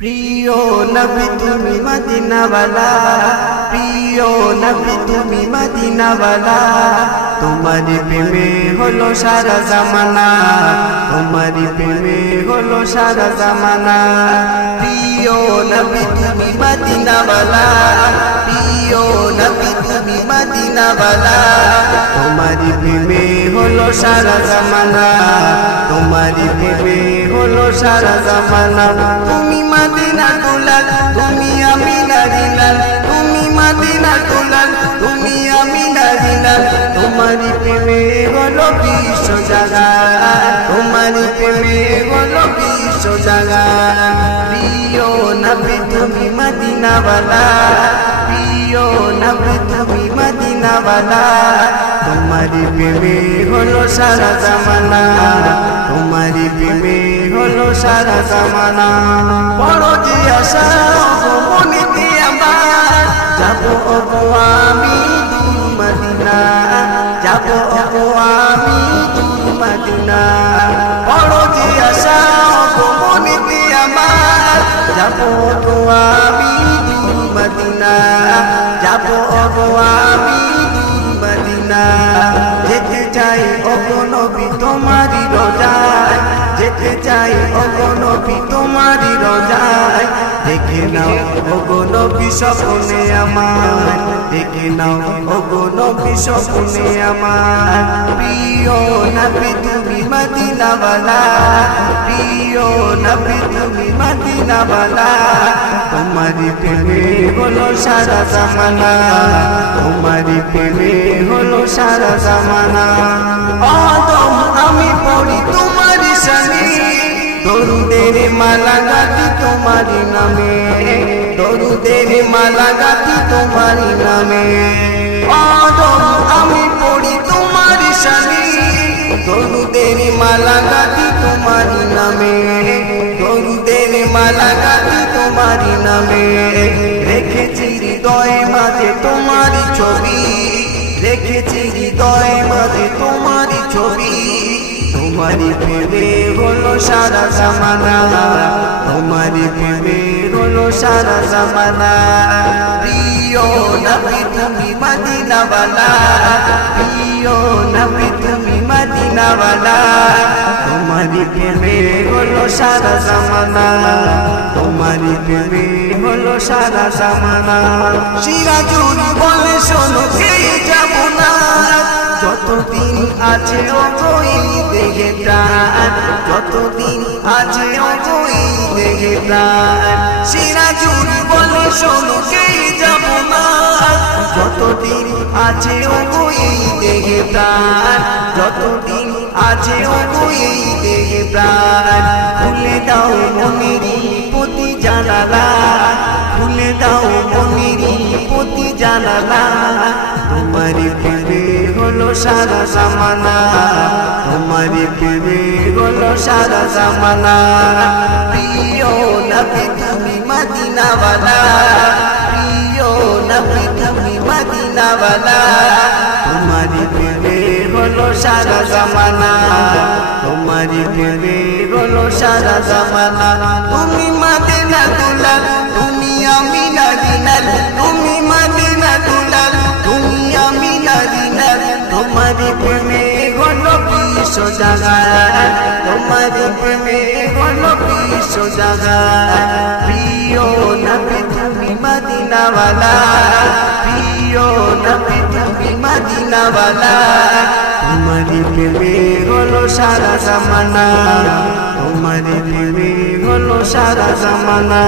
প্রিয় নবী তুমি মদিনাওয়ালা, প্রিয় নবী তুমি মদিনাওয়ালা, তোমারি প্রেমে হলো সারা জামানা, তোমারি প্রেমে হলো সারা জামানা। প্রিয় নবী তুমি মদিনাওয়ালা, প্রিয় নবী তুমি মদিনাওয়ালা, তোমারি প্রেমে হলো সারা জামানা, তোমারি প্রেমে হলো সারা জামানা। তুমি মদিনা দুলাল, তুমি আমিনার লাল, তুমি মদিনা দুলাল, তুমি আমিনার লাল, তোমারি প্রেমে হলো বিশ্ব জাগান, তোমারি প্রেমে হলো বিশ্ব জাগান। প্রিয় নবী তুমি মদিনাওয়ালা, প্রিয় নবী তুমি মদিনাওয়ালা, তোমারি প্রেমে হলো সারা জামানা, তোমারি প্রেমে হলো সারা জামানা। বড় যে আশা মনেতে আমার, যাবো আমি দূর মদিনা, যাবো আমি দূর মদিনা। বড় যে আশা মনেতে আমার, যাবো আমি দূর মদিনা, যাবো আমি দূর মদিনা। যেতে চাই ওগো নবী তোমারি রোজায়, যেতে চাই ওগো নবী তোমারি রোজায়। দেখে নাও ওগো নবী স্বপ্নে আমার, দেখে নাও ওগো নবী স্বপ্নে আমার। প্রিয় নবী তুমি মদিনাওয়ালা, প্রিয় নবী তুমি মদিনাওয়ালা, তোমারি প্রেমে হলো সারা জামানা, তোমারি প্রেমে হলো সারা জামানা। আদম আমি পড়ি তোমারি শানে, দরুদের মালা গাঁথি তোমারি নামে, দরুদের মালা গাঁথি তোমারি নামে। আদম আমি পড়ি তোমারি শানে, দরুদের মালা গাঁথি তোমারি নামে, দরুদের মালা গাঁথি তোমারি নামে। রেখেছি হৃদয় মাঝে তোমারি ছবি, রেখেছি হৃদয় মাঝে তোমারি ছবি। তোমারি প্রেমে হলো সারা জামানা, তোমারি প্রেমে হলো সারা জামানা। প্রিয় নবী তুমি মদিনাওয়ালা, প্রিয় নবী তুমি মদিনাওয়ালা, তোমারি প্রেমে হলো সারা জামানা, তোমারি প্রেমে হলো সারা জামানা। সিরাজুল বলে শোনো খেয়ে যাব না, যতদিন আছে ওই দেহে প্রাণ, যতদিন আছে ওই দেহে প্রাণ। সিরাজুল বলে শোনো খেয়ে যাব না, যতদিন আছে ওই দেহে প্রাণ, যতদিন আছে ওই দেহে প্রাণ। খুলে দাও মনেরই প্রতি জানালা, খুলে দাও মনেরই প্রতি জানালা, তোমারি প্রেমে হলো সারা জামানা, তোমারি প্রেমে হলো সারা জামানা। প্রিয় নবী তুমি মদিনাওয়ালা, প্রিয় নবী তুমি মদিনাওয়ালা, তোমারি প্রেমে হলো সারা জামানা, তোমারি প্রেমে হলো সারা জামানা। তুমি মদিনা দুলাল, তুমি আমিনার লাল, তুমি মদিনা দুলাল, তুমি আমিনার লাল, তোমারি প্রেমে হলো বিশ্ব জাগান, তোমারি প্রেমে হলো বিশ্ব জাগান। প্রিয় নবী তুমি মদিনাওয়ালা, প্রিয় নবী তুমি মদিনাওয়ালা, তোমারি প্রেমে হলো সারা জামানা, তোমারি প্রেমে হলো সারা জামানা।